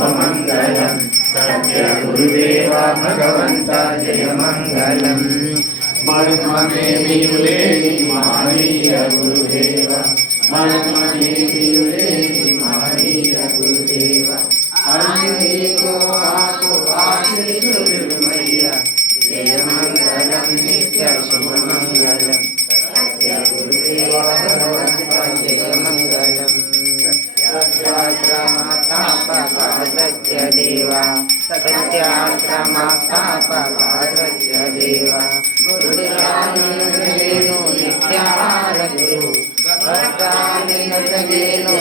शुभमङ्गलं सत्य गुरुदेव भगवन्त जय मङ्गलम् मर्ममे मियुलेनि मानीय गुरुदेव मर्ममे मियुलेनि मानीय गुरुदेव अनेको आको आशीर्वादमय्य जय मङ्गलं नित्य शुभमङ्गलं सत्य गुरुदेव भगवन्त जय मङ्गलम् सत्याश्रमास्थापका सत्यदेवा सत्याश्रमास्थापका सत्यदेवा गुरुरानीनु नित्याहार गुरु भक्तानि न सगेनु